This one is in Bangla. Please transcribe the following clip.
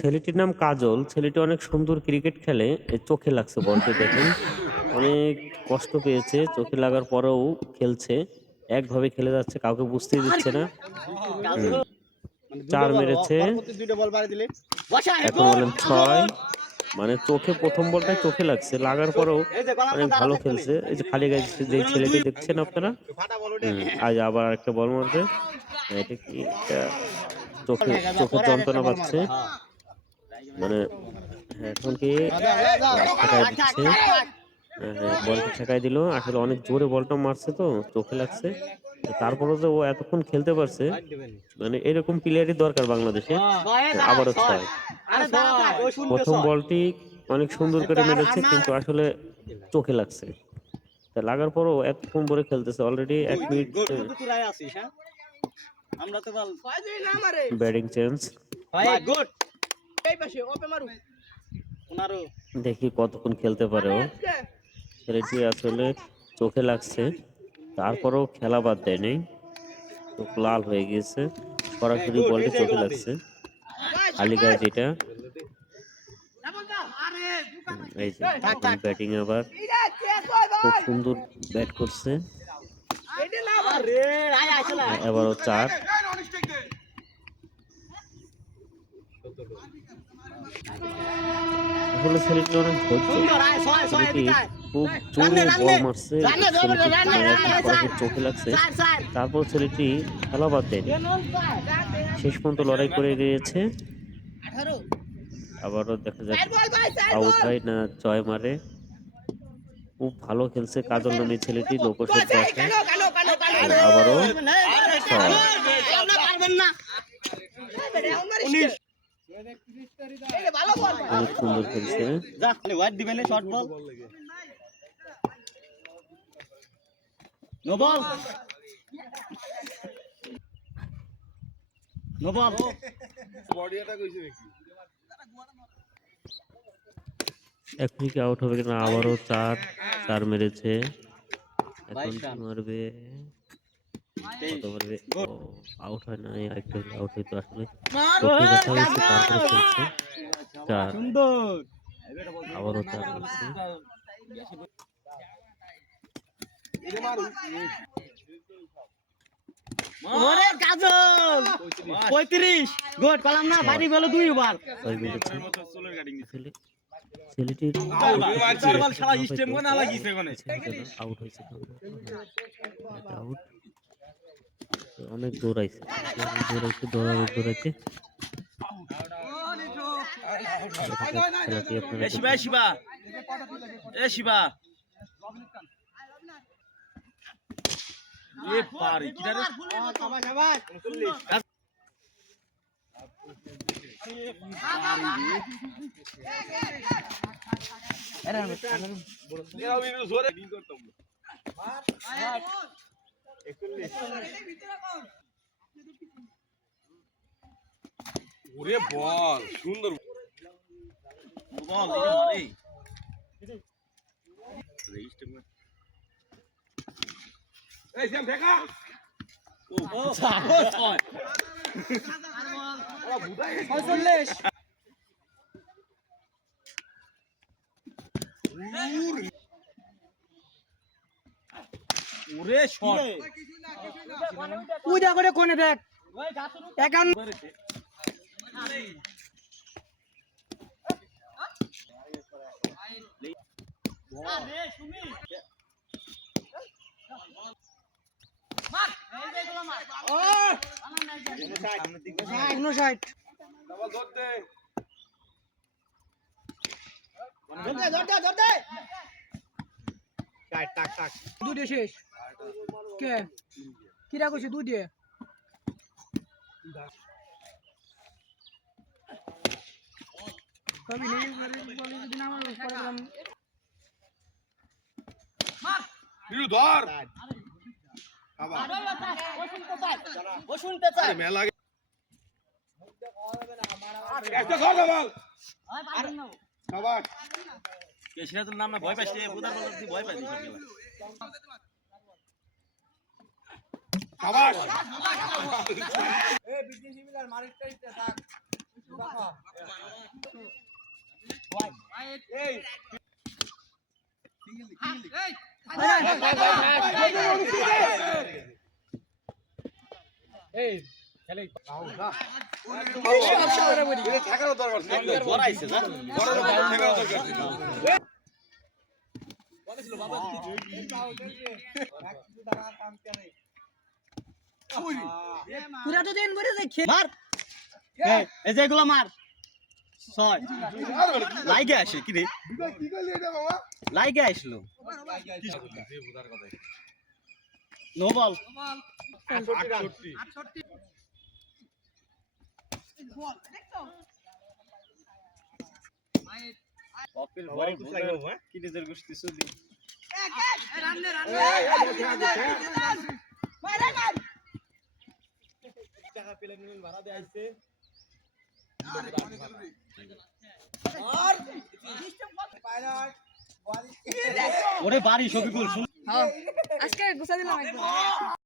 ছেলেটির নাম কাজল। ছেলেটি অনেক সুন্দর ক্রিকেট খেলে। চোখে লাগছে বলটি দেখেন। অনেক কষ্ট পেয়েছে। চোখে লাগার পরেও খেলছে। একভাবে খেলে যাচ্ছে, কাউকে বুঝতেই দিচ্ছে না। চার মেরেছে। এখন বলেন 6। মানে চোখে প্রথম বলটাই চোখে লাগছে, লাগার পরেও অনেক ভালো খেলছে। এই যে খালি গায়ে যে ছেলেটি দেখছেন আপনারা, আজ আবার একটা বল মারবে। এটা কি, এটা চোখে চোখে যন্ত্রণা পাচ্ছে। মানে এখন কি ঠেকাই দিচ্ছে। বলটা ঠেকাই দিল। আসলে অনেক জোরে বলটা মারছে তো চোখে লাগছে। তারপরে যে ও এতক্ষণ খেলতে পারছে, মানে এরকম প্লেয়ারই দরকার বাংলাদেশে। আবারও 6। প্রথম বলটি অনেক সুন্দর করে মেরেছে, কিন্তু আসলে চোখে লাগছে। তা লাগার পরও এতক্ষণ ধরে খেলতেছে। Already 1 minute batting change. দেখি কতক্ষণ খেলতে পারে ও। ছেলেটি আসলে চোখে লাগছে, তারপরেও খেলা বাদ দেয় নাই। চোখ লাল হয়ে গিয়েছে, সরাসরি বলটি চোখে লাগছে। খালি গায়ে যেটা। এই যে ব্যাটিং আবার খুব সুন্দর ব্যাট করছে। এবারও 4। আসলে ছেলেটি অনেক ধৈর্য। ছেলেটি খুব জোরে বল মারছে, ছেলেটি মানে একদম সরাসরি চোখে লাগছে। তারপর ছেলেটি খেলা বাদ দেয়নি, শেষ পর্যন্ত লড়াই করে গিয়েছে। আবারও দেখা যাক আউট হয় না জয় মারে। খুব ভালো খেলছে কাজল নামে ছেলেটি, লোকসজ্জা আসে। আবারও 6। অনেক সুন্দর খেলছে। এখনই কি আউট হবে কিনা। আবারও 4 মেরেছে। এখন কি মারবে, কত মারবে। ও আউট হয় না, একটু আউট হইতো। আসলে চোখে ব্যথা হয়েছে, তারপরে খেলছে। 4। আবারও 4 মারছে। কাজল 35 গুড পেলাম না, বাড়ি গেল 2 বার। ছেলেটির আউট হয়েছে, আউট। অনেক দৌড়াইছে, দৌড়াইতে খেলাটি বল সুন্দর পূজা করে কোনে দেখ 51 দুই শেষ কে কিরা কইছে 2 দিয়ে কবি নেই বলি যদি না আমার প্রোগ্রাম মার বিরু ধর আবার ও শুনতে চাই মেলা একটা খাওয়া বল খাবার কেশিরা তোর নাম না ভয় পাইছে বুদার বল তুই ভয় পাইছিস খাবার এ বিজনেস সিমিলার মারিস টাইপটা থাক ঠেকানো দরকার ছিল। বড়াইছে না বড় বল ঠেকানো দরকার ছিল। পুরা তো দিন করে দেখে মার এই যে এগুলো মার 6 আর বলে কি লাইগে আসে কি রে কি করলি এটা বাবা? লাইগে আসলো নো বল 68 কপিল ভয় লাগে কি রেজাল্ট করছিস তুই ওরে বাড়ি শফিকুল আজকে গুছা দিলাম একদম